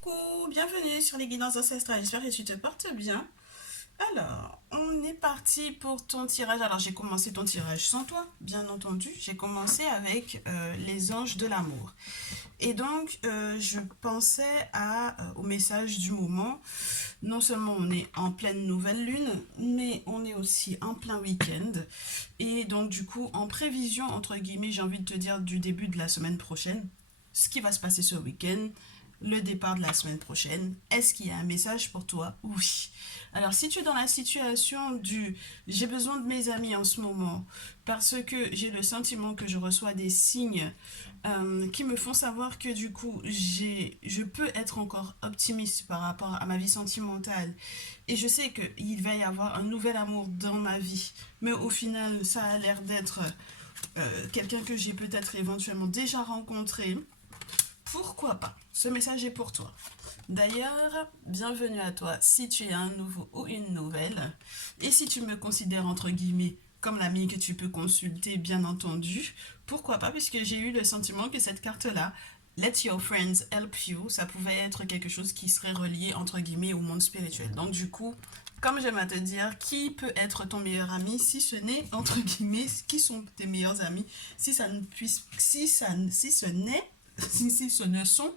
Coucou, bienvenue sur les guidances ancestrales, j'espère que tu te portes bien. Alors, on est parti pour ton tirage. Alors, j'ai commencé ton tirage sans toi, bien entendu. J'ai commencé avec les anges de l'amour. Et donc, je pensais au message du moment. Non seulement on est en pleine nouvelle lune, mais on est aussi en plein week-end. Et donc, du coup, en prévision, entre guillemets, j'ai envie de te dire du début de la semaine prochaine, ce qui va se passer ce week-end, le départ de la semaine prochaine. Est-ce qu'il y a un message pour toi? Oui. Alors, si tu es dans la situation du j'ai besoin de mes amis en ce moment parce que j'ai le sentiment que je reçois des signes qui me font savoir que du coup, je peux être encore optimiste par rapport à ma vie sentimentale et je sais qu'il va y avoir un nouvel amour dans ma vie, mais au final, ça a l'air d'être quelqu'un que j'ai peut-être éventuellement déjà rencontré. Pourquoi pas? Ce message est pour toi. D'ailleurs, bienvenue à toi si tu es un nouveau ou une nouvelle. Et si tu me considères entre guillemets comme l'ami que tu peux consulter, bien entendu, pourquoi pas? Puisque j'ai eu le sentiment que cette carte-là, Let Your Friends Help You, ça pouvait être quelque chose qui serait relié entre guillemets au monde spirituel. Donc du coup, comme j'aime à te dire, qui peut être ton meilleur ami si ce n'est, entre guillemets, qui sont tes meilleurs amis, si ça ne puisse, si ce n'est si ce ne sont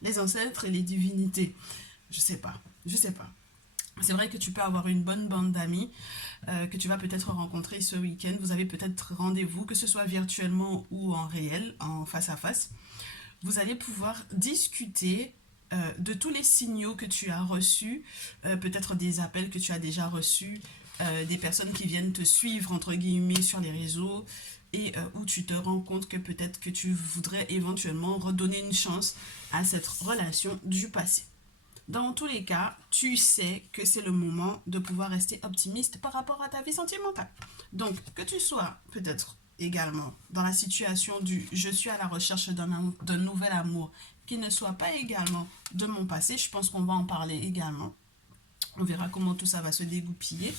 les ancêtres et les divinités. Je sais pas, je sais pas. C'est vrai que tu peux avoir une bonne bande d'amis que tu vas peut-être rencontrer ce week-end. Vous avez peut-être rendez-vous, que ce soit virtuellement ou en réel, en face à face. Vous allez pouvoir discuter de tous les signaux que tu as reçus, peut-être des appels que tu as déjà reçus, des personnes qui viennent te suivre, entre guillemets, sur les réseaux, et où tu te rends compte que peut-être que tu voudrais éventuellement redonner une chance à cette relation du passé. Dans tous les cas, tu sais que c'est le moment de pouvoir rester optimiste par rapport à ta vie sentimentale. Donc, que tu sois peut-être également dans la situation du je suis à la recherche d'un nouvel amour qui ne soit pas également de mon passé, je pense qu'on va en parler également. On verra comment tout ça va se dégoupiller.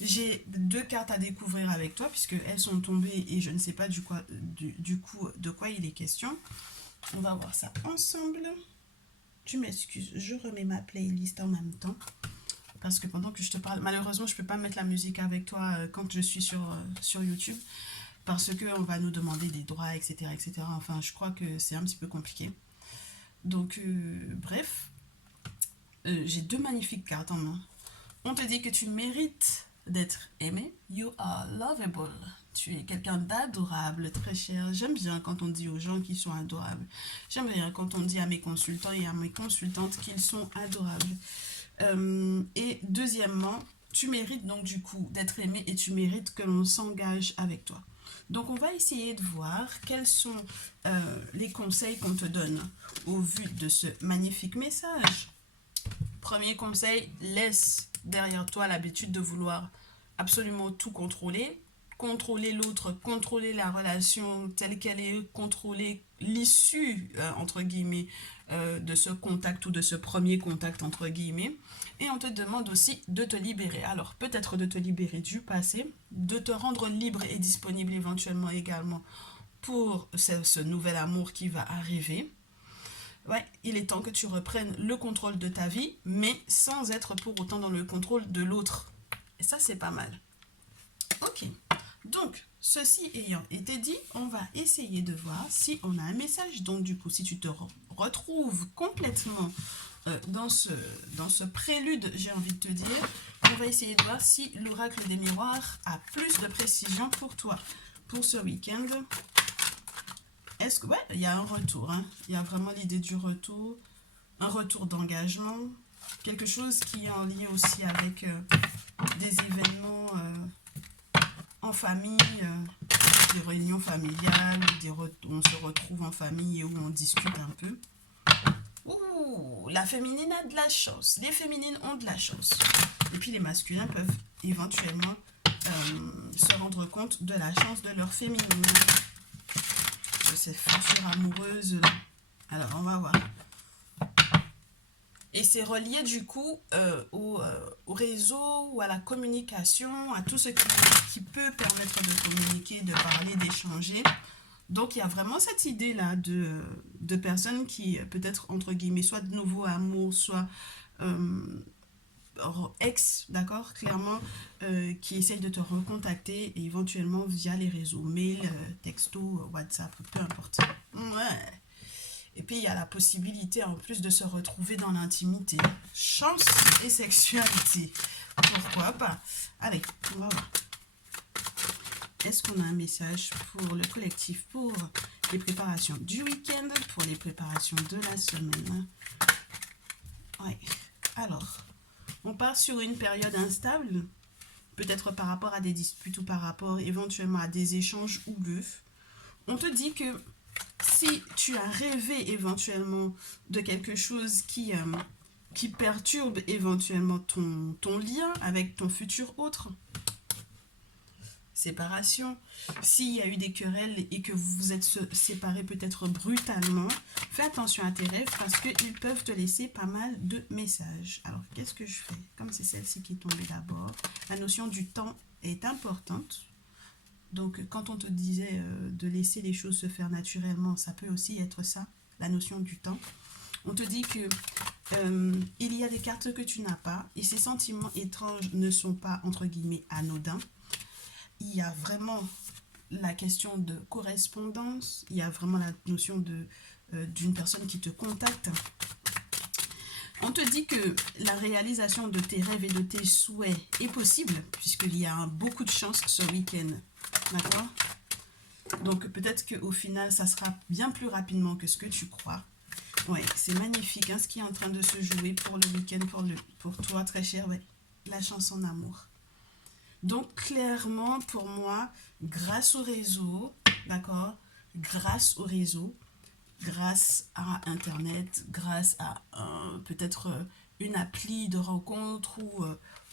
J'ai deux cartes à découvrir avec toi puisque elles sont tombées et je ne sais pas du coup de quoi il est question. On va voir ça ensemble. Tu m'excuses, je remets ma playlist en même temps parce que pendant que je te parle, malheureusement je ne peux pas mettre la musique avec toi quand je suis sur YouTube parce qu'on va nous demander des droits, etc., etc. Enfin, je crois que c'est un petit peu compliqué. Donc, bref, j'ai deux magnifiques cartes en main. On te dit que tu mérites d'être aimé. You are lovable. Tu es quelqu'un d'adorable, très cher. J'aime bien quand on dit aux gens qu'ils sont adorables. J'aime bien quand on dit à mes consultants et à mes consultantes qu'ils sont adorables. Et deuxièmement, tu mérites donc du coup d'être aimé et tu mérites que l'on s'engage avec toi. Donc on va essayer de voir quels sont les conseils qu'on te donne au vu de ce magnifique message. Premier conseil, laisse derrière toi l'habitude de vouloir absolument tout contrôler. Contrôler l'autre, contrôler la relation telle qu'elle est, contrôler l'issue, entre guillemets, de ce contact ou de ce premier contact, entre guillemets. Et on te demande aussi de te libérer. Alors, peut-être de te libérer du passé, de te rendre libre et disponible éventuellement également pour ce nouvel amour qui va arriver. Ouais, il est temps que tu reprennes le contrôle de ta vie, mais sans être pour autant dans le contrôle de l'autre. Et ça, c'est pas mal. Ok. Donc, ceci ayant été dit, on va essayer de voir si on a un message. Donc, du coup, si tu te retrouves complètement dans ce prélude, j'ai envie de te dire, on va essayer de voir si l'oracle des miroirs a plus de précision pour toi, pour ce week-end. Est-ce que... Ouais, il y a un retour. Hein. Il y a vraiment l'idée du retour, un retour d'engagement, quelque chose qui est en lien aussi avec des événements en famille, des réunions familiales, où on se retrouve en famille et où on discute un peu. Ouh, la féminine a de la chance. Les féminines ont de la chance. Et puis les masculins peuvent éventuellement se rendre compte de la chance de leur féminine. De ces futures amoureuses. Alors, on va voir. Et c'est relié du coup au réseau ou à la communication, à tout ce qui peut permettre de communiquer, de parler, d'échanger. Donc, il y a vraiment cette idée-là de personnes qui, peut-être, entre guillemets, soit de nouveau amour, soit ex, d'accord, clairement, qui essayent de te recontacter et éventuellement via les réseaux, mail, texto, WhatsApp, peu importe. Ouais. Et puis il y a la possibilité en plus de se retrouver dans l'intimité. Chance et sexualité. Pourquoi pas? Allez, on va voir. Est-ce qu'on a un message pour le collectif, pour les préparations du week-end, pour les préparations de la semaine? Ouais. Alors, on part sur une période instable, peut-être par rapport à des disputes ou par rapport éventuellement à des échanges houleux. On te dit que si tu as rêvé éventuellement de quelque chose qui perturbe éventuellement ton lien avec ton futur autre, séparation, s'il y a eu des querelles et que vous vous êtes séparés peut-être brutalement, fais attention à tes rêves parce qu'ils peuvent te laisser pas mal de messages. Alors, qu'est-ce que je fais? Comme c'est celle-ci qui est tombée d'abord, la notion du temps est importante. Donc, quand on te disait de laisser les choses se faire naturellement, ça peut aussi être ça, la notion du temps. On te dit que il y a des cartes que tu n'as pas et ces sentiments étranges ne sont pas, entre guillemets, anodins. Il y a vraiment la question de correspondance, il y a vraiment la notion d'une personne qui te contacte. On te dit que la réalisation de tes rêves et de tes souhaits est possible, puisqu'il y a beaucoup de chance ce week-end. D'accord? Donc peut-être qu'au final, ça sera bien plus rapidement que ce que tu crois. Ouais, c'est magnifique hein, ce qui est en train de se jouer pour le week-end, pour toi, très cher. Ouais, la chance en amour. Donc clairement, pour moi, grâce au réseau, d'accord? Grâce au réseau, grâce à Internet, grâce à peut-être une appli de rencontre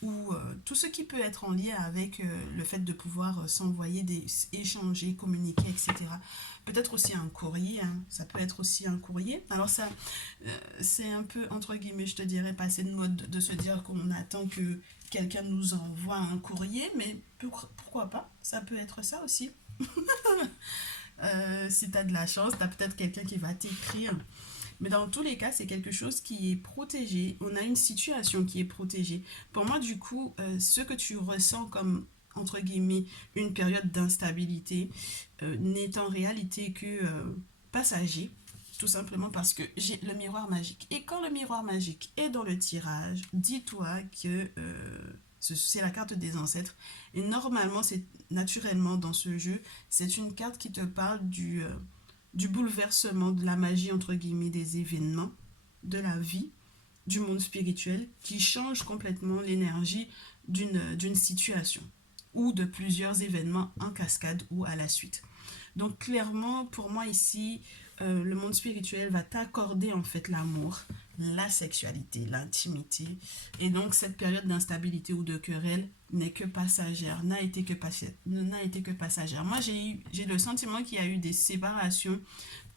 ou tout ce qui peut être en lien avec le fait de pouvoir s'envoyer, échanger, communiquer, etc. Peut-être aussi un courrier, hein. Ça peut être aussi un courrier. Alors ça, c'est un peu, entre guillemets, je te dirais, passé de mode de se dire qu'on attend que quelqu'un nous envoie un courrier, mais pourquoi pas? Ça peut être ça aussi. Si tu as de la chance, tu as peut-être quelqu'un qui va t'écrire. Mais dans tous les cas, c'est quelque chose qui est protégé. On a une situation qui est protégée. Pour moi, du coup, ce que tu ressens comme, entre guillemets, une période d'instabilité n'est en réalité que passager. Tout simplement parce que j'ai le miroir magique. Et quand le miroir magique est dans le tirage, dis-toi que c'est la carte des ancêtres. Et normalement, c'est naturellement dans ce jeu, c'est une carte qui te parle du bouleversement, de la magie, entre guillemets, des événements, de la vie, du monde spirituel, qui change complètement l'énergie d'une situation ou de plusieurs événements en cascade ou à la suite. Donc clairement, pour moi ici, le monde spirituel va t'accorder en fait l'amour, la sexualité, l'intimité. Et donc cette période d'instabilité ou de querelle n'est que passagère, n'a été que passagère. Moi j'ai le sentiment qu'il y a eu des séparations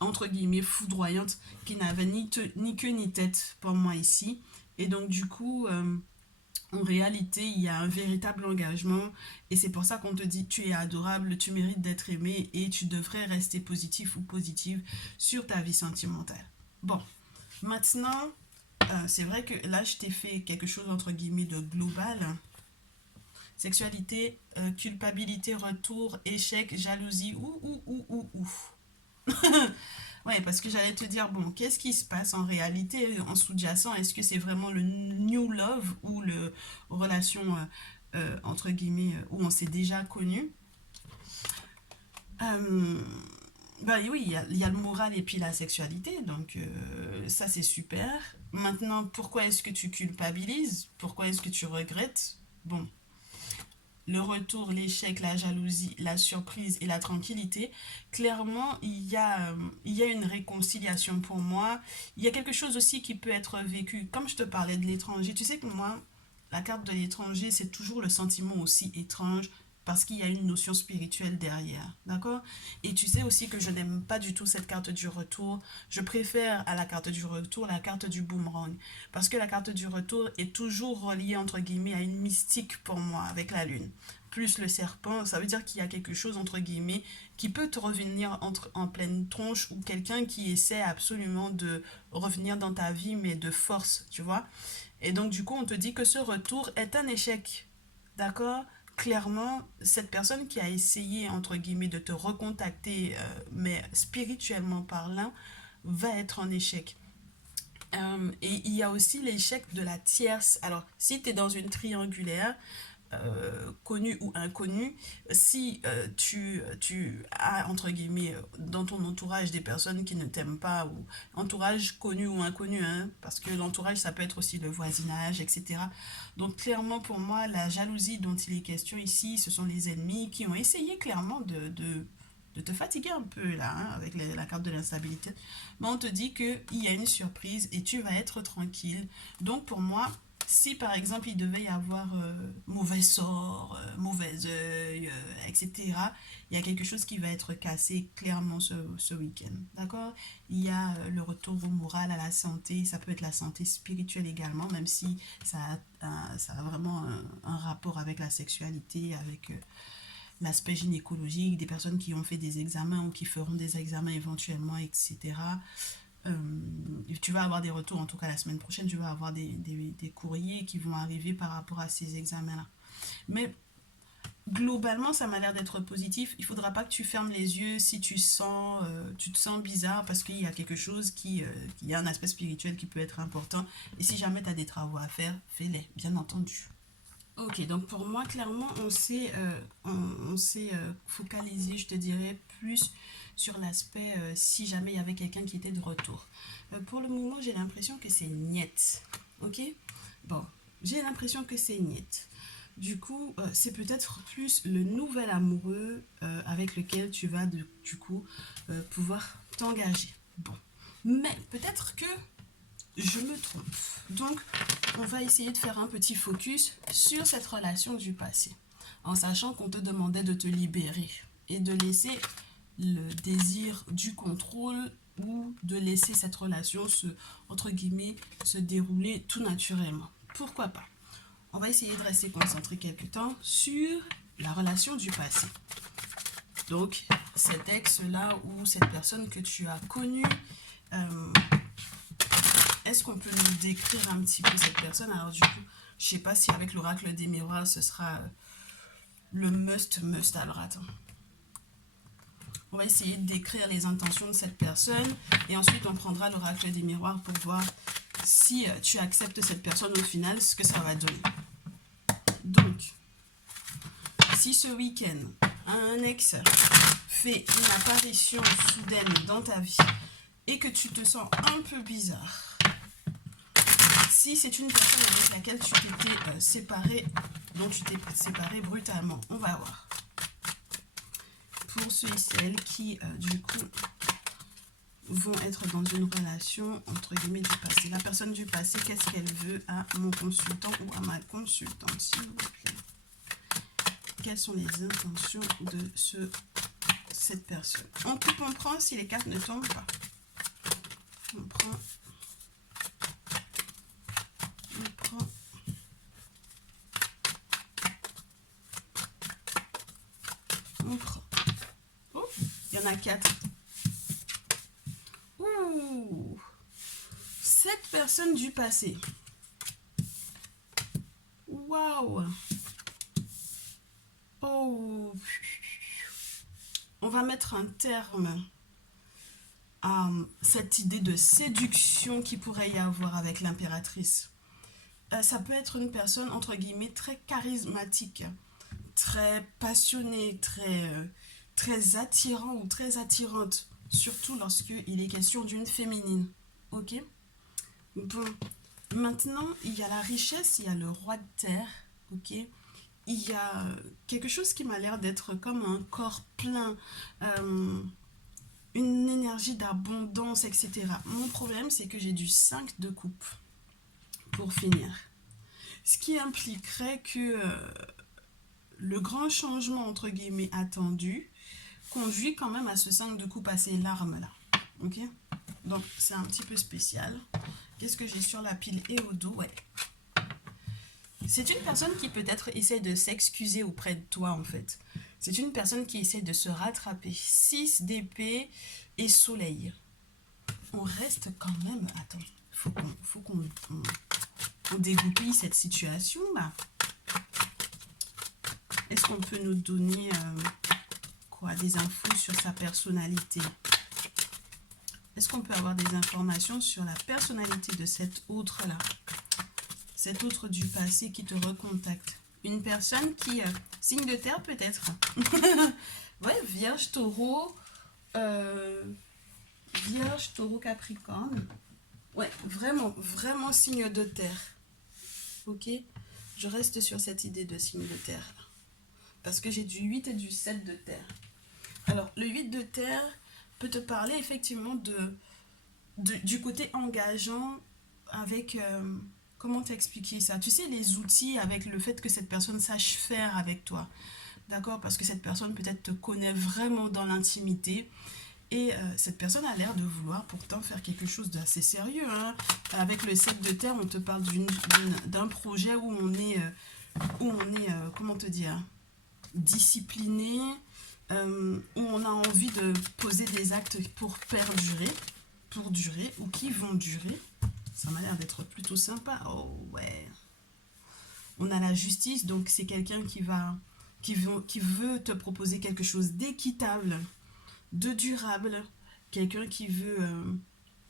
entre guillemets foudroyantes qui n'avaient ni queue ni tête pour moi ici. Et donc du coup, en réalité, il y a un véritable engagement et c'est pour ça qu'on te dit tu es adorable, tu mérites d'être aimé et tu devrais rester positif ou positive sur ta vie sentimentale. Bon, maintenant, c'est vrai que là, je t'ai fait quelque chose entre guillemets de global. Sexualité, culpabilité, retour, échec, jalousie, ou. Ouais, parce que j'allais te dire, bon, qu'est-ce qui se passe en réalité, en sous-jacent? Est-ce que c'est vraiment le new love ou le relation, entre guillemets, où on s'est déjà connu? Euh, Bah oui, il y a le moral et puis la sexualité, donc ça c'est super. Maintenant, pourquoi est-ce que tu culpabilises? Pourquoi est-ce que tu regrettes? Bon, le retour, l'échec, la jalousie, la surprise et la tranquillité, clairement, il y a une réconciliation pour moi. Il y a quelque chose aussi qui peut être vécu, comme je te parlais de l'étranger. Tu sais que moi, la carte de l'étranger, c'est toujours le sentiment aussi étrange parce qu'il y a une notion spirituelle derrière, d'accord? Et tu sais aussi que je n'aime pas du tout cette carte du retour. Je préfère à la carte du retour la carte du boomerang, parce que la carte du retour est toujours reliée, entre guillemets, à une mystique pour moi, avec la lune. Plus le serpent, ça veut dire qu'il y a quelque chose, entre guillemets, qui peut te revenir en pleine tronche, ou quelqu'un qui essaie absolument de revenir dans ta vie, mais de force, tu vois? Et donc, du coup, on te dit que ce retour est un échec. D'accord? Clairement, cette personne qui a essayé, entre guillemets, de te recontacter, mais spirituellement parlant, va être en échec. Et il y a aussi l'échec de la tierce. Alors, si tu es dans une triangulaire, connu ou inconnu, si tu as, entre guillemets, dans ton entourage des personnes qui ne t'aiment pas, ou entourage connu ou inconnu, hein, parce que l'entourage, ça peut être aussi le voisinage, etc. Donc, clairement, pour moi, la jalousie dont il est question ici, ce sont les ennemis qui ont essayé clairement de te fatiguer un peu là, hein, avec la carte de l'instabilité. Mais on te dit qu'il y a une surprise et tu vas être tranquille. Donc pour moi, si par exemple il devait y avoir mauvais sort, mauvais œil, etc., il y a quelque chose qui va être cassé clairement ce week-end. D'accord? Il y a le retour au moral, à la santé, ça peut être la santé spirituelle également, même si ça a vraiment un rapport avec la sexualité, avec l'aspect gynécologique, des personnes qui ont fait des examens ou qui feront des examens éventuellement, etc. Euh, Tu vas avoir des retours, en tout cas la semaine prochaine, tu vas avoir des courriers qui vont arriver par rapport à ces examens-là. Mais globalement, ça m'a l'air d'être positif. Il ne faudra pas que tu fermes les yeux si tu te sens bizarre parce qu'il y a quelque chose qui a un aspect spirituel qui peut être important. Et si jamais tu as des travaux à faire, fais-les, bien entendu. Ok, donc pour moi, clairement, on s'est focalisé, je te dirais, plus sur l'aspect si jamais il y avait quelqu'un qui était de retour. Pour le moment, j'ai l'impression que c'est niet. Ok? Bon, j'ai l'impression que c'est niet. Du coup, c'est peut-être plus le nouvel amoureux avec lequel tu vas, du coup, pouvoir t'engager. Bon. Mais peut-être que je me trompe. Donc, on va essayer de faire un petit focus sur cette relation du passé, en sachant qu'on te demandait de te libérer et de laisser le désir du contrôle ou de laisser cette relation entre guillemets, se dérouler tout naturellement. Pourquoi pas? On va essayer de rester concentré quelque temps sur la relation du passé. Donc, cet ex-là ou cette personne que tu as connue, est-ce qu'on peut nous décrire un petit peu cette personne? Alors du coup, je sais pas si avec l'oracle des miroirs, ce sera le must. Alors attends. On va essayer de décrire les intentions de cette personne et ensuite on prendra l'oracle des miroirs pour voir si tu acceptes cette personne au final, ce que ça va donner. Donc, si ce week-end, un ex fait une apparition soudaine dans ta vie et que tu te sens un peu bizarre, si c'est une personne avec laquelle tu t'étais séparé, dont tu t'es séparé brutalement, on va voir. Pour ceux et celles qui, du coup, vont être dans une relation, entre guillemets, du passé. La personne du passé, qu'est-ce qu'elle veut à mon consultant ou à ma consultante, s'il vous plaît? Quelles sont les intentions de cette personne? On coupe, on prend si les cartes ne tombent pas. On prend. On prend. Oh, il y en a 4. Ouh, cette personne du passé. Waouh. Oh. On va mettre un terme à cette idée de séduction qui pourrait y avoir avec l'impératrice. Ça peut être une personne, entre guillemets, très charismatique, très passionnée, très attirant ou très attirante, surtout lorsqu'il est question d'une féminine. Ok? Bon, maintenant, il y a la richesse, il y a le roi de terre, ok? Il y a quelque chose qui m'a l'air d'être comme un corps plein, une énergie d'abondance, etc. Mon problème, c'est que j'ai du 5 de coupe pour finir. Ce qui impliquerait que le grand changement, entre guillemets, attendu, conduit quand même à ce 5 de coupe, à ces larmes-là. Ok? Donc, c'est un petit peu spécial. Qu'est-ce que j'ai sur la pile et au dos? Ouais. C'est une personne qui peut-être essaie de s'excuser auprès de toi, en fait. C'est une personne qui essaie de se rattraper. 6 d'épée et soleil. On reste quand même... Attends, faut qu'on dégoupille cette situation-là. Est-ce qu'on peut nous donner quoi, des infos sur sa personnalité? Est-ce qu'on peut avoir des informations sur la personnalité de cet autre-là? Cet autre du passé qui te recontacte. Une personne qui... signe de terre peut-être. Ouais, Vierge, Taureau... Vierge, Taureau, Capricorne. Ouais, vraiment, vraiment signe de terre. Ok? Je reste sur cette idée de signe de terre. Parce que j'ai du 8 et du 7 de terre. Alors, le 8 de terre peut te parler effectivement du côté engageant avec... comment t'expliquer ça? Tu sais, les outils avec le fait que cette personne sache faire avec toi. D'accord? Parce que cette personne peut-être te connaît vraiment dans l'intimité. Et cette personne a l'air de vouloir pourtant faire quelque chose d'assez sérieux. Hein. Avec le 7 de terre, on te parle d'un projet où on est, comment te dire, discipliné, où on a envie de poser des actes pour perdurer, pour durer, ou qui vont durer. Ça m'a l'air d'être plutôt sympa. Oh ouais. On a la justice, donc c'est quelqu'un qui veut te proposer quelque chose d'équitable, de durable, quelqu'un qui veut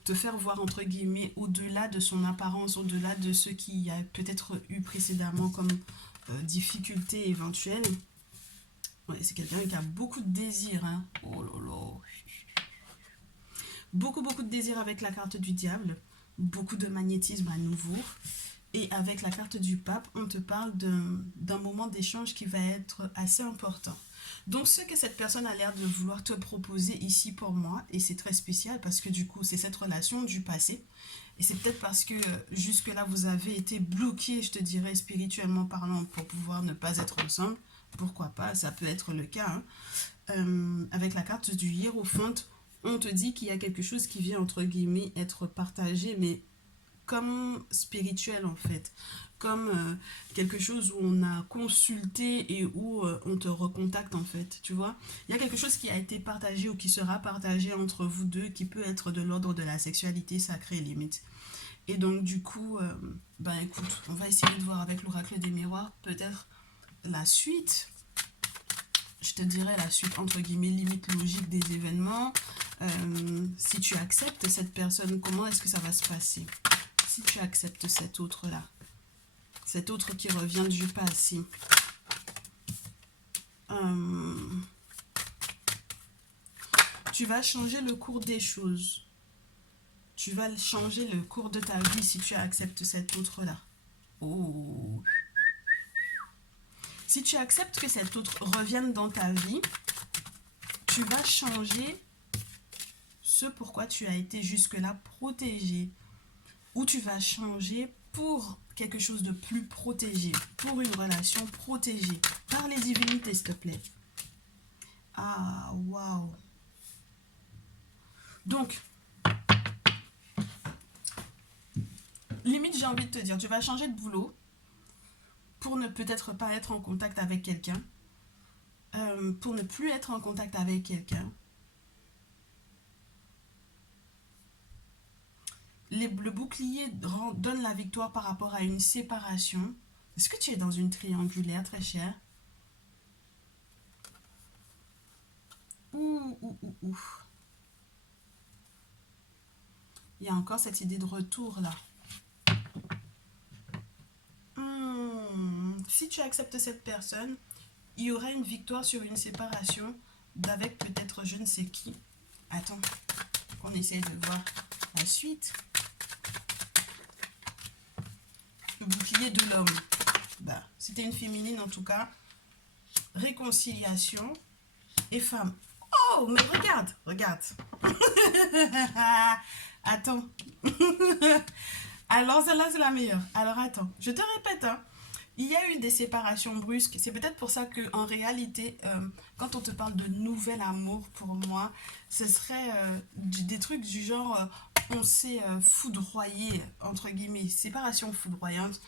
te faire voir entre guillemets au-delà de son apparence, au-delà de ce qu'il y a peut-être eu précédemment comme difficulté éventuelle. Ouais, c'est quelqu'un qui a beaucoup de désir. Hein. Oh là là. Beaucoup de désir avec la carte du diable. Beaucoup de magnétisme à nouveau. Et avec la carte du pape, on te parle d'un moment d'échange qui va être assez important. Donc, ce que cette personne a l'air de vouloir te proposer ici pour moi, et c'est très spécial parce que du coup, c'est cette relation du passé. Et c'est peut-être parce que jusque-là, vous avez été bloqué, je te dirais, spirituellement parlant, pour pouvoir ne pas être ensemble. Pourquoi pas, ça peut être le cas. Hein. Avec la carte du hiérophant, on te dit qu'il y a quelque chose qui vient, entre guillemets, être partagé, mais comme spirituel en fait, comme quelque chose où on a consulté et où on te recontacte en fait, tu vois. Il y a quelque chose qui a été partagé ou qui sera partagé entre vous deux qui peut être de l'ordre de la sexualité sacrée limite. Et donc du coup, ben écoute, on va essayer de voir avec l'oracle des miroirs peut-être la suite. Je te dirais la suite entre guillemets limite logique des événements. Si tu acceptes cette personne, comment est-ce que ça va se passer? Si tu acceptes cet autre-là, cet autre qui revient du passé, tu vas changer le cours des choses. Tu vas changer le cours de ta vie si tu acceptes cet autre-là. Oh. Si tu acceptes que cet autre revienne dans ta vie, tu vas changer ce pourquoi tu as été jusque-là protégé. Ou tu vas changer pour quelque chose de plus protégé, pour une relation protégée, par les divinités, s'il te plaît. Ah, waouh. Donc, limite, j'ai envie de te dire, tu vas changer de boulot pour ne peut-être pas être en contact avec quelqu'un, pour ne plus être en contact avec quelqu'un. Le bouclier donne la victoire par rapport à une séparation. Est-ce que tu es dans une triangulaire, très chère? Ouh. Il y a encore cette idée de retour là. Si tu acceptes cette personne, il y aura une victoire sur une séparation d'avec peut-être je ne sais qui. Attends, on essaye de voir la suite. Le bouclier de l'homme. Bah, c'était une féminine en tout cas. Réconciliation et femme. Oh, mais regarde. Attends. Alors, celle-là, c'est la meilleure. Alors, attends, je te répète, hein. Il y a eu des séparations brusques. C'est peut-être pour ça que en réalité, quand on te parle de nouvel amour, pour moi, ce serait des trucs du genre, on s'est foudroyé, entre guillemets, séparation foudroyante.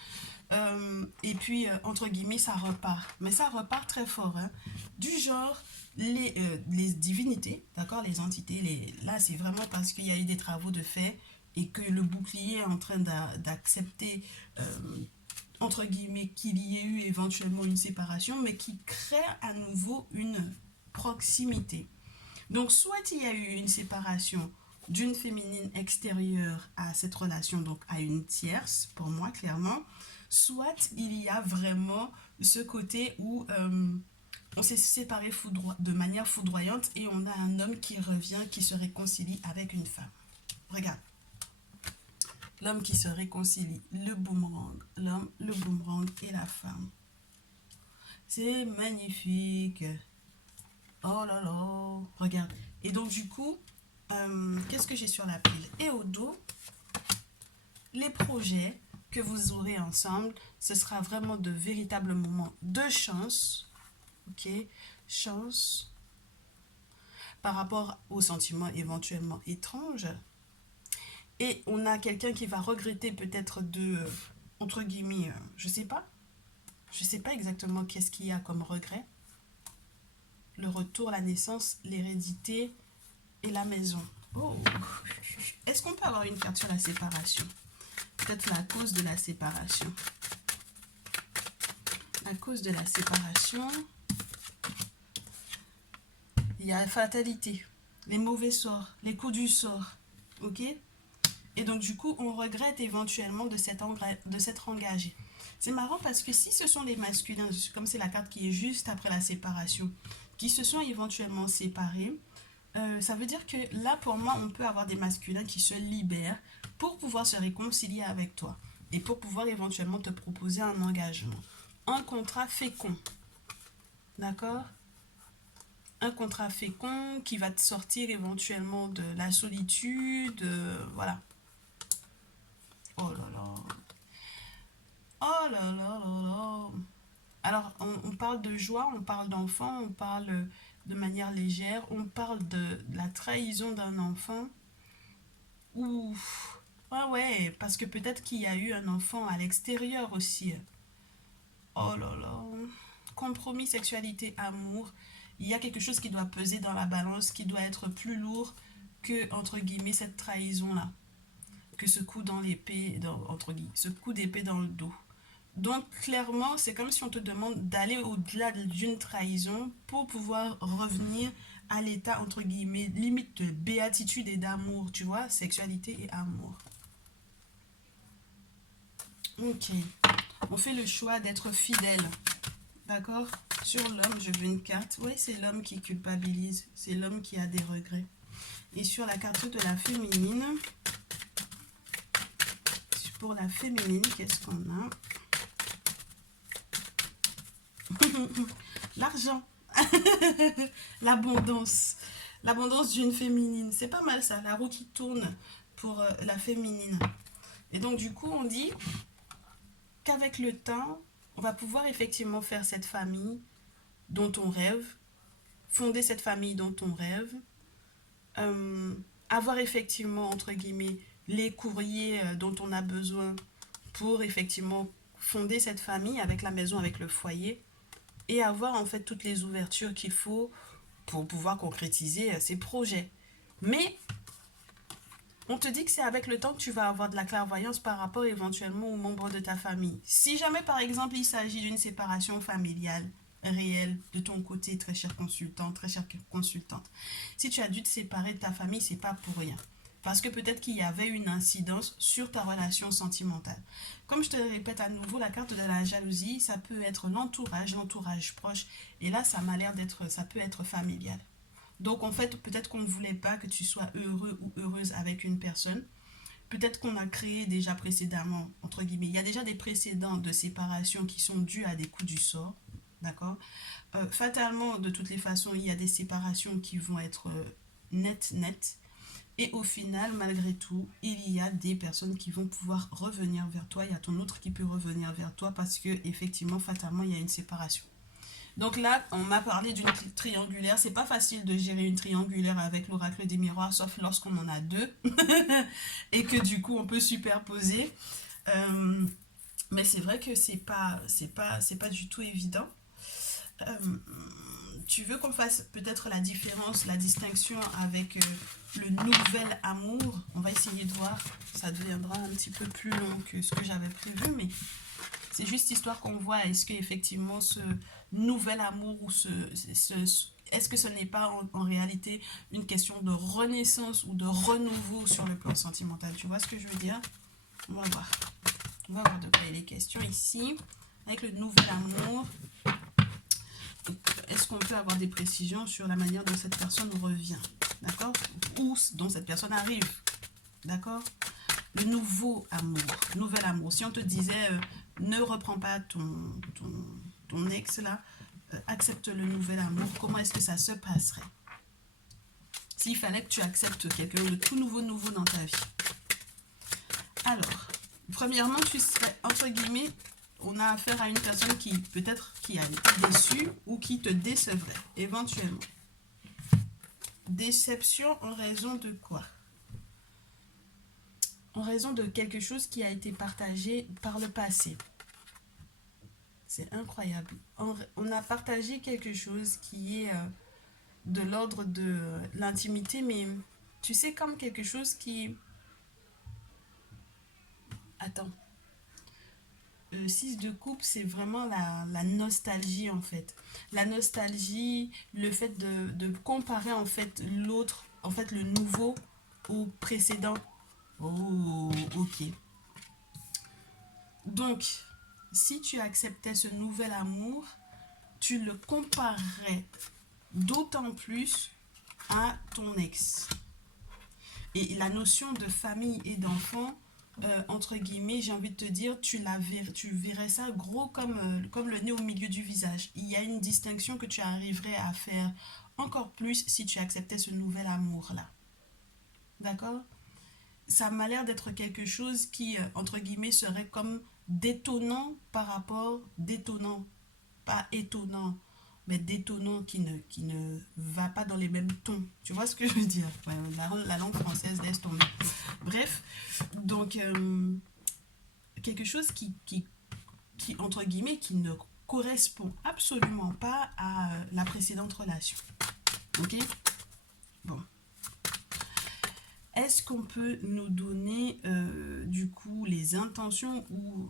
Et puis, entre guillemets, ça repart. Mais ça repart très fort, hein. Du genre, les divinités, d'accord, les entités, là, c'est vraiment parce qu'il y a eu des travaux de fait et que le bouclier est en train d'accepter, entre guillemets, qu'il y ait eu éventuellement une séparation, mais qui crée à nouveau une proximité. Donc, soit il y a eu une séparation d'une féminine extérieure à cette relation, donc à une tierce, pour moi, clairement, soit il y a vraiment ce côté où on s'est séparé de manière foudroyante et on a un homme qui revient, qui se réconcilie avec une femme. Regarde, l'homme qui se réconcilie, le boomerang, l'homme, le boomerang et la femme. C'est magnifique. Oh là là, regarde. Et donc du coup, qu'est-ce que j'ai sur la pile? Et au dos, les projets que vous aurez ensemble, ce sera vraiment de véritables moments de chance, ok? Chance par rapport aux sentiments éventuellement étranges. Et on a quelqu'un qui va regretter peut-être entre guillemets, je sais pas exactement qu'est-ce qu'il y a comme regret. Le retour, la naissance, l'hérédité et la maison. Oh. Est-ce qu'on peut avoir une carte sur la séparation? Peut-être la cause de la séparation. À cause de la séparation, il y a la fatalité, les mauvais sorts, les coups du sort. Ok? Et donc, du coup, on regrette éventuellement de s'être engagé. C'est marrant parce que si ce sont les masculins, comme c'est la carte qui est juste après la séparation, qui se sont éventuellement séparés, ça veut dire que là, pour moi, on peut avoir des masculins qui se libèrent pour pouvoir se réconcilier avec toi et pour pouvoir éventuellement te proposer un engagement. Un contrat fécond. D'accord? Un contrat fécond qui va te sortir éventuellement de la solitude. Voilà. Oh là là. Oh là là là là. Alors, on parle de joie, on parle d'enfant, on parle de manière légère, on parle de la trahison d'un enfant. Ouf. Ah ouais, parce que peut-être qu'il y a eu un enfant à l'extérieur aussi. Oh là là. Compromis, sexualité, amour. Il y a quelque chose qui doit peser dans la balance, qui doit être plus lourd que, entre guillemets, cette trahison-là. Que ce coup dans l'épée, entre guillemets, ce coup d'épée dans le dos. Donc, clairement, c'est comme si on te demande d'aller au-delà d'une trahison pour pouvoir revenir à l'état, entre guillemets, limite de béatitude et d'amour, tu vois, sexualité et amour. Ok. On fait le choix d'être fidèle. D'accord? Sur l'homme, je veux une carte. Oui, c'est l'homme qui culpabilise. C'est l'homme qui a des regrets. Et sur la carte de la féminine, pour la féminine, qu'est-ce qu'on a? L'argent. L'abondance. L'abondance d'une féminine. C'est pas mal ça, la roue qui tourne pour la féminine. Et donc du coup, on dit qu'avec le temps, on va pouvoir effectivement faire cette famille dont on rêve, fonder cette famille dont on rêve, euh, avoir effectivement, entre guillemets, les courriers dont on a besoin pour effectivement fonder cette famille avec la maison, avec le foyer, et avoir en fait toutes les ouvertures qu'il faut pour pouvoir concrétiser ces projets. Mais on te dit que c'est avec le temps que tu vas avoir de la clairvoyance par rapport éventuellement aux membres de ta famille. Si jamais par exemple il s'agit d'une séparation familiale réelle de ton côté, très cher consultant, très chère consultante, si tu as dû te séparer de ta famille, c'est pas pour rien. Parce que peut-être qu'il y avait une incidence sur ta relation sentimentale. Comme je te le répète à nouveau, la carte de la jalousie, ça peut être l'entourage proche. Et là, ça m'a l'air d'être, ça peut être familial. Donc en fait, peut-être qu'on ne voulait pas que tu sois heureux ou heureuse avec une personne. Peut-être qu'on a créé déjà précédemment, entre guillemets, il y a déjà des précédents de séparation qui sont dus à des coups du sort. D'accord? Fatalement, de toutes les façons, il y a des séparations qui vont être nettes. Et au final, malgré tout, il y a des personnes qui vont pouvoir revenir vers toi. Il y a ton autre qui peut revenir vers toi parce que effectivement, fatalement, il y a une séparation. Donc là, on m'a parlé d'une triangulaire. C'est pas facile de gérer une triangulaire avec l'oracle des miroirs, sauf lorsqu'on en a deux et que du coup, on peut superposer. Euh, mais c'est vrai que c'est pas du tout évident. Euh, Tu veux qu'on fasse peut-être la différence, la distinction avec le nouvel amour? On va essayer de voir. Ça deviendra un petit peu plus long que ce que j'avais prévu, mais c'est juste histoire qu'on voit est-ce qu'effectivement ce nouvel amour ou est-ce que ce n'est pas en réalité une question de renaissance ou de renouveau sur le plan sentimental? Tu vois ce que je veux dire? On va voir. On va voir de quoi il est question ici. Avec le nouvel amour, est-ce qu'on peut avoir des précisions sur la manière dont cette personne revient? D'accord? Ou dont cette personne arrive? D'accord? Le nouveau amour, nouvel amour. Si on te disait, ne reprends pas ton ex là, accepte le nouvel amour, comment est-ce que ça se passerait? S'il fallait que tu acceptes quelqu'un de tout nouveau dans ta vie. Alors, premièrement, tu serais, entre guillemets, on a affaire à une personne qui, peut-être, qui a été déçue ou qui te décevrait, éventuellement. Déception en raison de quoi? En raison de quelque chose qui a été partagé par le passé. C'est incroyable. On a partagé quelque chose qui est de l'ordre de l'intimité, mais tu sais, comme quelque chose qui... Attends. 6 de coupe, c'est vraiment la nostalgie en fait. La nostalgie, le fait de comparer en fait l'autre, en fait le nouveau au précédent. Oh, ok. Donc, si tu acceptais ce nouvel amour, tu le comparerais d'autant plus à ton ex. Et la notion de famille et d'enfant, entre guillemets, j'ai envie de te dire, tu verrais ça gros comme le nez au milieu du visage. Il y a une distinction que tu arriverais à faire encore plus si tu acceptais ce nouvel amour-là. D'accord? Ça m'a l'air d'être quelque chose qui, entre guillemets, serait comme détonnant par rapport, détonnant, pas étonnant, mais détonnant qui ne va pas dans les mêmes tons. Tu vois ce que je veux dire? Ouais, la langue française laisse tomber. Bref, donc quelque chose qui, entre guillemets, qui ne correspond absolument pas à la précédente relation. Ok? Bon. Est-ce qu'on peut nous donner du coup les intentions ou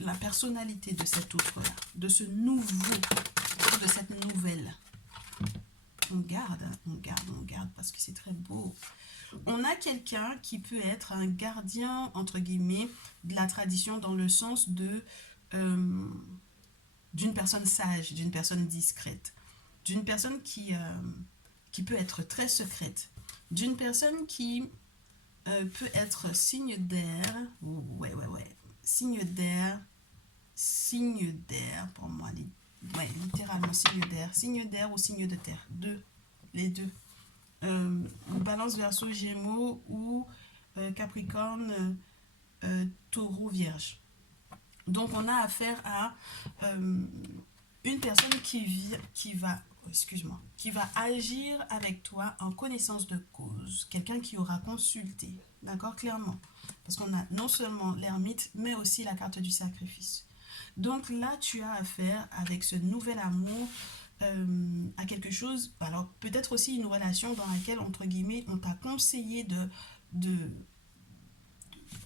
la personnalité de cet autre-là, de ce nouveau, de cette nouvelle? On garde parce que c'est très beau. On a quelqu'un qui peut être un gardien entre guillemets de la tradition dans le sens de d'une personne sage, d'une personne discrète, d'une personne qui peut être très secrète, d'une personne qui peut être signe d'air, ouais, signe d'air pour moi, littéralement signe d'air ou signe de terre, les deux. Balance, Verseau, Gémeaux ou Capricorne, Taureau, Vierge. Donc on a affaire à une personne qui va agir avec toi en connaissance de cause. Quelqu'un qui aura consulté, d'accord, clairement. Parce qu'on a non seulement l'ermite, mais aussi la carte du sacrifice. Donc là, tu as affaire avec ce nouvel amour à quelque chose, alors peut-être aussi une relation dans laquelle, entre guillemets, on t'a conseillé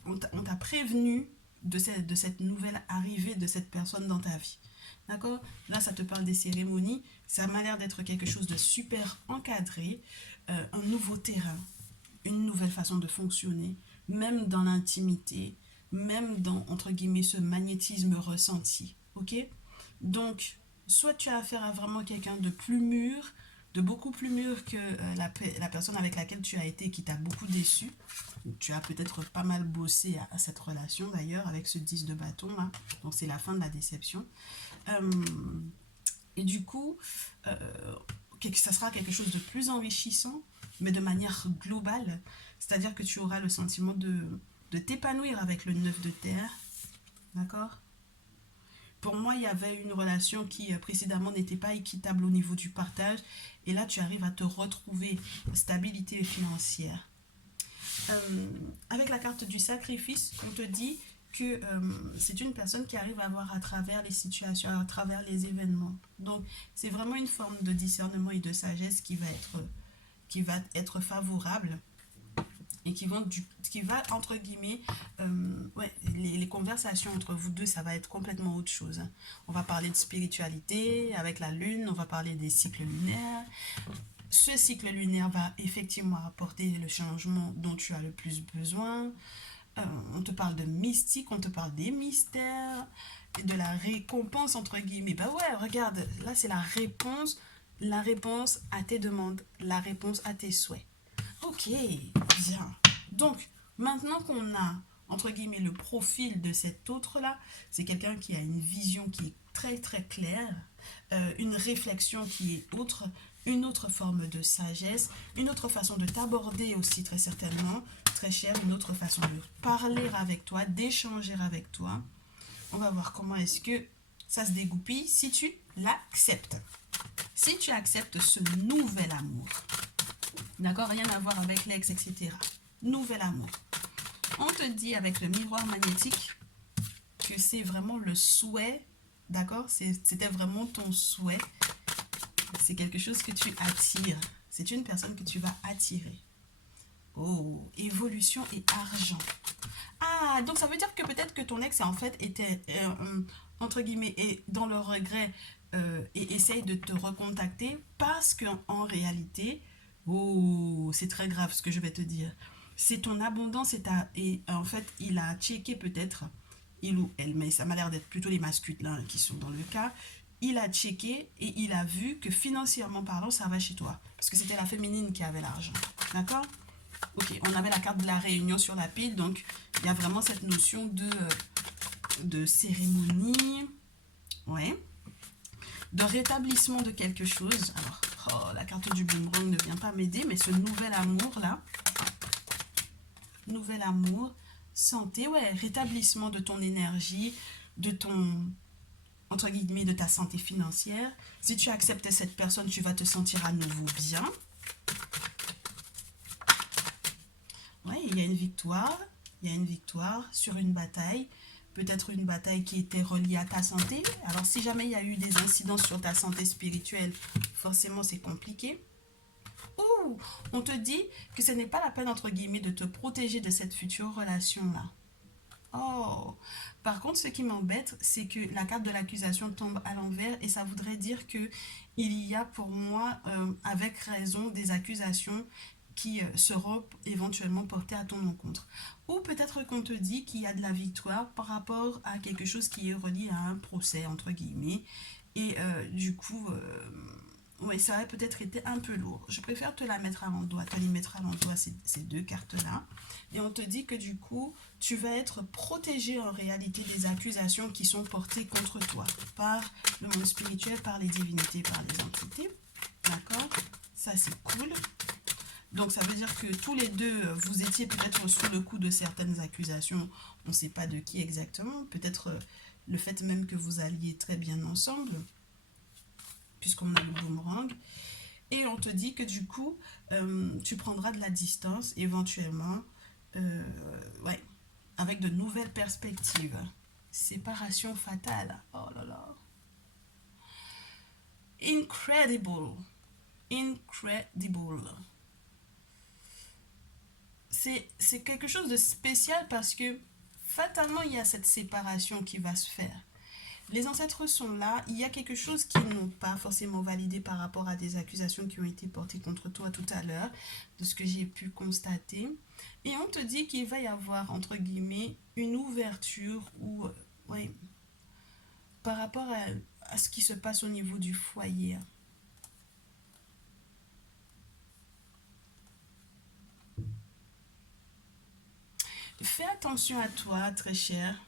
on t'a prévenu de cette nouvelle arrivée de cette personne dans ta vie. D'accord? Là, ça te parle des cérémonies. Ça m'a l'air d'être quelque chose de super encadré, un nouveau terrain, une nouvelle façon de fonctionner, même dans l'intimité, même dans, entre guillemets, ce magnétisme ressenti. Ok? Donc, soit tu as affaire à vraiment quelqu'un de plus mûr, de beaucoup plus mûr que la personne avec laquelle tu as été qui t'a beaucoup déçu. Tu as peut-être pas mal bossé à cette relation d'ailleurs avec ce 10 de bâton là. Donc c'est la fin de la déception. Et du coup, ça sera quelque chose de plus enrichissant, mais de manière globale. C'est-à-dire que tu auras le sentiment de t'épanouir avec le 9 de terre. D'accord? Pour moi, il y avait une relation qui précédemment n'était pas équitable au niveau du partage. Et là, tu arrives à te retrouver stabilité financière. Avec la carte du sacrifice, on te dit que c'est une personne qui arrive à voir à travers les situations, à travers les événements. Donc, c'est vraiment une forme de discernement et de sagesse qui va être favorable et qui va entre guillemets, ouais, les conversations entre vous deux, ça va être complètement autre chose. On va parler de spiritualité avec la lune, on va parler des cycles lunaires. Ce cycle lunaire va effectivement apporter le changement dont tu as le plus besoin. On te parle de mystique, on te parle des mystères, de la récompense entre guillemets. Bah ouais, regarde, là c'est la réponse à tes demandes, la réponse à tes souhaits. Ok, bien. Donc, maintenant qu'on a, entre guillemets, le profil de cet autre-là, c'est quelqu'un qui a une vision qui est très très claire, une réflexion qui est autre, une autre forme de sagesse, une autre façon de t'aborder aussi très certainement, très cher, une autre façon de parler avec toi, d'échanger avec toi. On va voir comment est-ce que ça se dégoupille si tu l'acceptes. Si tu acceptes ce nouvel amour, d'accord, rien à voir avec l'ex, etc. Nouvel amour. On te dit avec le miroir magnétique que c'est vraiment le souhait, d'accord, c'était vraiment ton souhait. C'est quelque chose que tu attires. C'est une personne que tu vas attirer. Oh, évolution et argent. Ah, donc ça veut dire que peut-être que ton ex en fait était, entre guillemets, est dans le regret et essaye de te recontacter parce qu'en réalité, oh, c'est très grave ce que je vais te dire. C'est ton abondance et en fait, il a checké peut-être, il ou elle, mais ça m'a l'air d'être plutôt les masculins là, qui sont dans le cas. Il a checké et il a vu que financièrement parlant, ça va chez toi. Parce que c'était la féminine qui avait l'argent. D'accord? Ok, on avait la carte de la réunion sur la pile, donc il y a vraiment cette notion de cérémonie, ouais, de rétablissement de quelque chose. Alors, oh, la carte du boomerang ne vient pas m'aider, mais ce nouvel amour-là, nouvel amour, santé, ouais, rétablissement de ton énergie, de ton, entre guillemets, de ta santé financière. Si tu acceptes cette personne, tu vas te sentir à nouveau bien. Ouais, il y a une victoire sur une bataille, peut-être une bataille qui était reliée à ta santé. Alors si jamais il y a eu des incidences sur ta santé spirituelle, forcément c'est compliqué. Ou on te dit que ce n'est pas la peine entre guillemets de te protéger de cette future relation-là. Oh, par contre, ce qui m'embête, c'est que la carte de l'accusation tombe à l'envers et ça voudrait dire que il y a pour moi, avec raison, des accusations qui seront éventuellement portées à ton encontre. Ou peut-être qu'on te dit qu'il y a de la victoire par rapport à quelque chose qui est relié à un procès, entre guillemets. Et du coup, oui, ça aurait peut-être été un peu lourd. Je préfère te la mettre à l'endroit, te les mettre à l'endroit, ces deux cartes-là. Et on te dit que du coup, tu vas être protégé en réalité des accusations qui sont portées contre toi par le monde spirituel, par les divinités, par les entités. D'accord? Ça, c'est cool. Donc, ça veut dire que tous les deux, vous étiez peut-être sous le coup de certaines accusations. On ne sait pas de qui exactement. Peut-être le fait même que vous alliez très bien ensemble, puisqu'on a le boomerang. Et on te dit que du coup, tu prendras de la distance éventuellement, ouais, avec de nouvelles perspectives. Séparation fatale. Oh là là. Incredible. Incredible. C'est quelque chose de spécial parce que fatalement, il y a cette séparation qui va se faire. Les ancêtres sont là, il y a quelque chose qu'ils n'ont pas forcément validé par rapport à des accusations qui ont été portées contre toi tout à l'heure, de ce que j'ai pu constater. Et on te dit qu'il va y avoir, entre guillemets, une ouverture ou, ouais, par rapport à ce qui se passe au niveau du foyer. Fais attention à toi, très cher.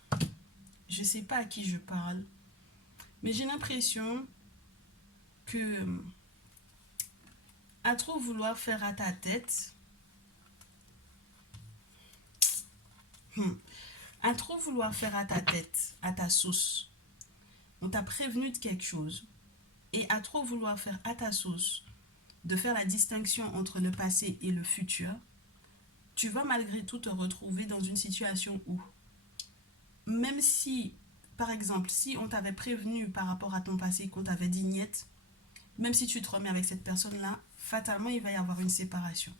Je ne sais pas à qui je parle, mais j'ai l'impression que À trop vouloir faire à ta tête. À trop vouloir faire à ta tête, à ta sauce. On t'a prévenu de quelque chose. Et à trop vouloir faire à ta sauce, de faire la distinction entre le passé et le futur, tu vas malgré tout te retrouver dans une situation où, même si, par exemple, si on t'avait prévenu par rapport à ton passé, qu'on t'avait dit niet, même si tu te remets avec cette personne-là, fatalement, il va y avoir une séparation.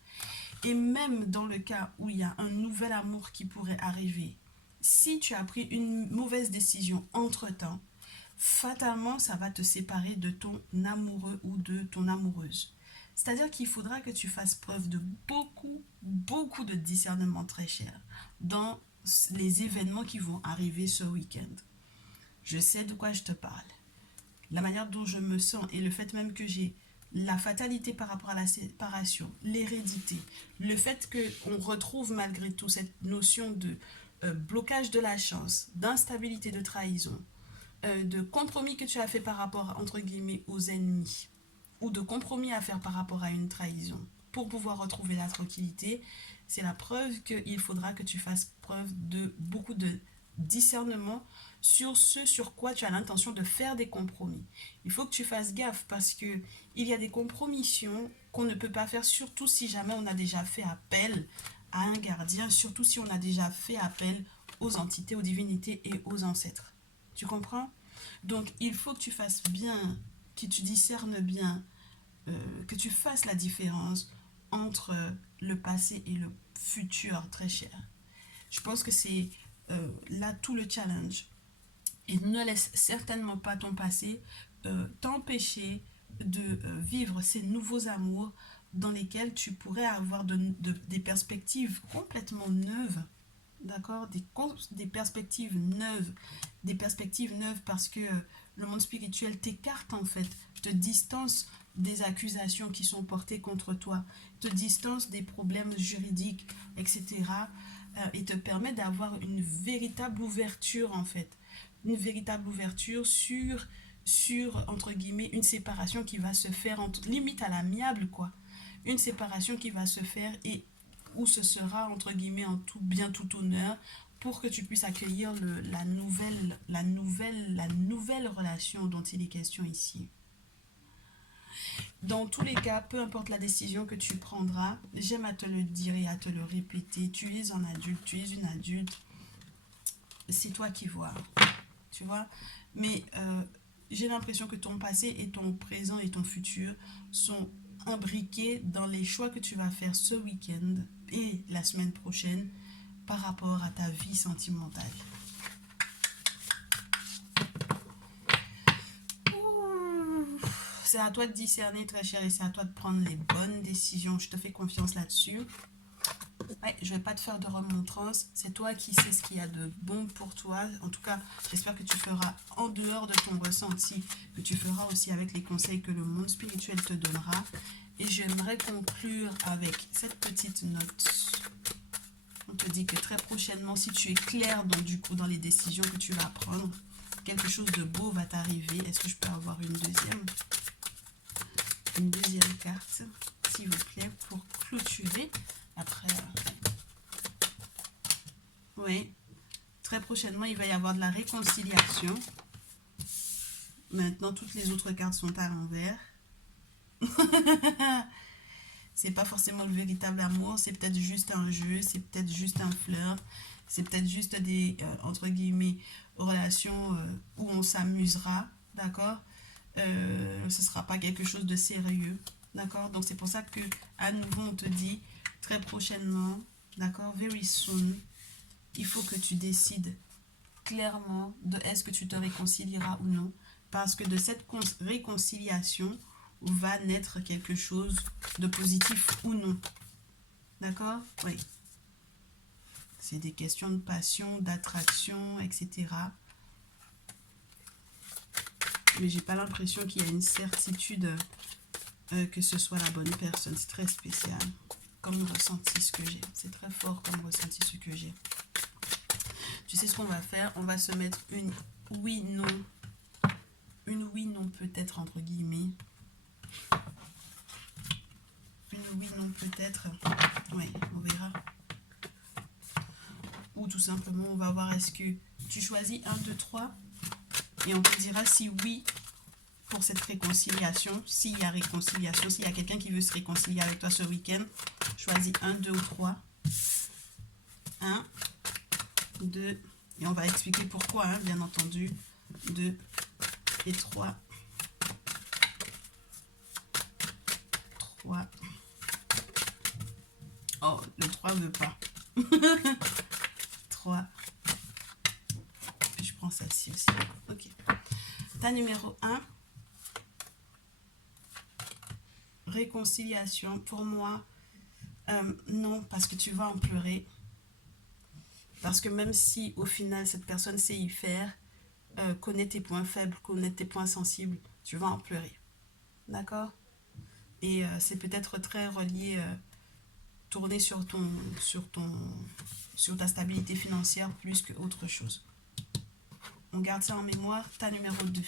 Et même dans le cas où il y a un nouvel amour qui pourrait arriver, si tu as pris une mauvaise décision entre-temps, fatalement, ça va te séparer de ton amoureux ou de ton amoureuse. C'est-à-dire qu'il faudra que tu fasses preuve de beaucoup de discernement très cher dans les événements qui vont arriver ce week-end. Je sais de quoi je te parle. La manière dont je me sens et le fait même que j'ai la fatalité par rapport à la séparation, l'hérédité, le fait qu'on retrouve malgré tout cette notion de blocage de la chance, d'instabilité, de trahison, de compromis que tu as fait par rapport, entre guillemets, aux ennemis, ou de compromis à faire par rapport à une trahison, pour pouvoir retrouver la tranquillité, c'est la preuve qu'il faudra que tu fasses preuve de beaucoup de discernement sur ce sur quoi tu as l'intention de faire des compromis. Il faut que tu fasses gaffe parce que il y a des compromissions qu'on ne peut pas faire, surtout si jamais on a déjà fait appel à un gardien, surtout si on a déjà fait appel aux entités, aux divinités et aux ancêtres. Tu comprends? Donc, il faut que tu fasses bien, que tu discernes bien, que tu fasses la différence entre le passé et le futur très cher. Je pense que c'est là tout le challenge. Et ne laisse certainement pas ton passé t'empêcher de vivre ces nouveaux amours dans lesquels tu pourrais avoir des perspectives complètement neuves. D'accord, des perspectives neuves. Des perspectives neuves parce que le monde spirituel t'écarte en fait, te distance des accusations qui sont portées contre toi, te distance des problèmes juridiques, etc. Et te permet d'avoir une véritable ouverture en fait. Une véritable ouverture sur entre guillemets, une séparation qui va se faire, limite à l'amiable quoi. Une séparation qui va se faire et où ce sera entre guillemets en tout bien tout honneur pour que tu puisses accueillir la nouvelle relation dont il est question ici. Dans tous les cas, peu importe la décision que tu prendras, j'aime à te le dire et à te le répéter, tu es un adulte, tu es une adulte, c'est toi qui vois, tu vois, mais j'ai l'impression que ton passé et ton présent et ton futur sont imbriqués dans les choix que tu vas faire ce week-end et la semaine prochaine par rapport à ta vie sentimentale. C'est à toi de discerner très cher et c'est à toi de prendre les bonnes décisions. Je te fais confiance là-dessus. Ouais, je vais pas te faire de remontrance. C'est toi qui sais ce qu'il y a de bon pour toi. En tout cas, j'espère que tu feras en dehors de ton ressenti, que tu feras aussi avec les conseils que le monde spirituel te donnera. Et j'aimerais conclure avec cette petite note. On te dit que très prochainement, si tu es clair dans les décisions que tu vas prendre, quelque chose de beau va t'arriver. Est-ce que je peux avoir une deuxième carte, s'il vous plaît, pour clôturer après. Oui, très prochainement, il va y avoir de la réconciliation. Maintenant, toutes les autres cartes sont à l'envers. C'est pas forcément le véritable amour, c'est peut-être juste un jeu, c'est peut-être juste un flirt, c'est peut-être juste des, entre guillemets, relations où on s'amusera, d'accord? Ce sera pas quelque chose de sérieux, d'accord? Donc c'est pour ça que à nouveau on te dit très prochainement, d'accord? Very soon, il faut que tu décides clairement de est-ce que tu te réconcilieras ou non, parce que de cette réconciliation va naître quelque chose de positif ou non, d'accord? Oui. C'est des questions de passion, d'attraction, etc. Mais j'ai pas l'impression qu'il y a une certitude que ce soit la bonne personne. C'est très spécial comme ressenti ce que j'ai. C'est très fort comme ressenti ce que j'ai. Tu sais ce qu'on va faire? On va se mettre une oui-non. Une oui-non peut-être entre guillemets. oui, non, peut-être. Oui, on verra. Ou tout simplement, on va voir est-ce que tu choisis 1, 2, 3 et on te dira si oui pour cette réconciliation. S'il y a réconciliation, s'il y a quelqu'un qui veut se réconcilier avec toi ce week-end, choisis 1, 2 ou 3. 1, 2, et on va expliquer pourquoi, hein, bien entendu. 2 et 3. 3. Oh, le 3 ne veut pas. 3. Je prends celle-ci aussi. Ok. Ta numéro 1. Réconciliation. Pour moi, non, parce que tu vas en pleurer. Parce que même si au final cette personne sait y faire, connaît tes points faibles, connaît tes points sensibles, tu vas en pleurer. D'accord? Et c'est peut-être très relié, tourné sur ta stabilité financière plus qu'autre chose. On garde ça en mémoire. Ta numéro 2.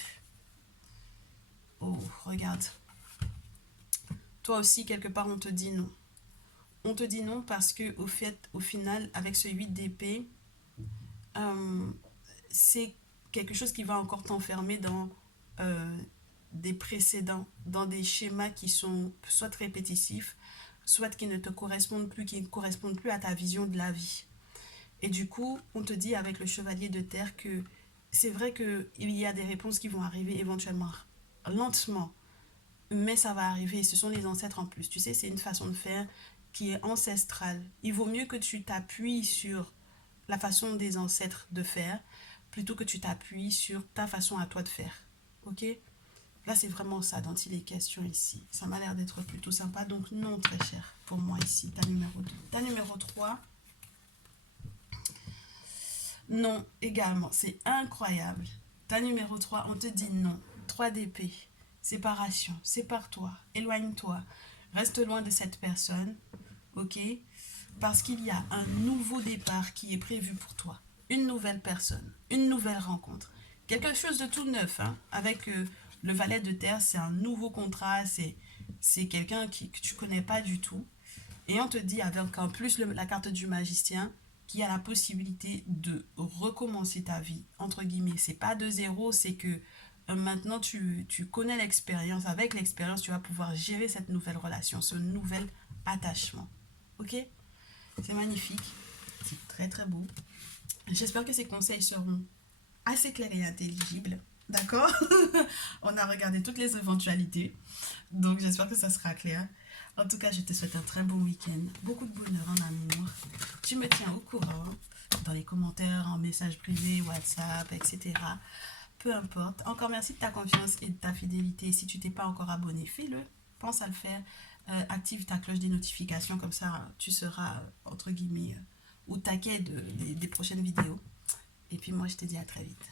Oh, regarde. Toi aussi, quelque part, on te dit non. On te dit non parce que au final, avec ce 8 d'épée, c'est quelque chose qui va encore t'enfermer dans des précédents, dans des schémas qui sont soit répétitifs, soit qui ne te correspondent plus, qui ne correspondent plus à ta vision de la vie. Et du coup, on te dit avec le chevalier de terre que c'est vrai qu'il y a des réponses qui vont arriver éventuellement lentement, mais ça va arriver et ce sont les ancêtres en plus. Tu sais, c'est une façon de faire qui est ancestrale. Il vaut mieux que tu t'appuies sur la façon des ancêtres de faire plutôt que tu t'appuies sur ta façon à toi de faire. Ok? Là, c'est vraiment ça dont il est question ici. Ça m'a l'air d'être plutôt sympa. Donc, non, très cher pour moi ici. Ta numéro 2. Ta numéro 3. Non, également. C'est incroyable. Ta numéro 3, on te dit non. 3 d'épée. Séparation. Sépare-toi. Éloigne-toi. Reste loin de cette personne. Ok? Parce qu'il y a un nouveau départ qui est prévu pour toi. Une nouvelle personne. Une nouvelle rencontre. Quelque chose de tout neuf. Hein? Avec le valet de terre, c'est un nouveau contrat. C'est quelqu'un que tu ne connais pas du tout. Et on te dit, avec en plus la carte du magicien, qu'il y a la possibilité de recommencer ta vie, entre guillemets. C'est pas de zéro, c'est que maintenant tu connais l'expérience. Avec l'expérience, tu vas pouvoir gérer cette nouvelle relation, ce nouvel attachement. Ok? C'est magnifique. C'est très très beau. J'espère que ces conseils seront assez clairs et intelligibles. D'accord? On a regardé toutes les éventualités. Donc j'espère que ça sera clair. En tout cas, je te souhaite un très bon week-end. Beaucoup de bonheur en amour. Tu me tiens au courant dans les commentaires, en message privé, WhatsApp, etc. Peu importe. Encore merci de ta confiance et de ta fidélité. Si tu t'es pas encore abonné, fais-le. Pense à le faire. Active ta cloche des notifications. Comme ça, tu seras, entre guillemets, au taquet des prochaines vidéos. Et puis moi, je te dis à très vite.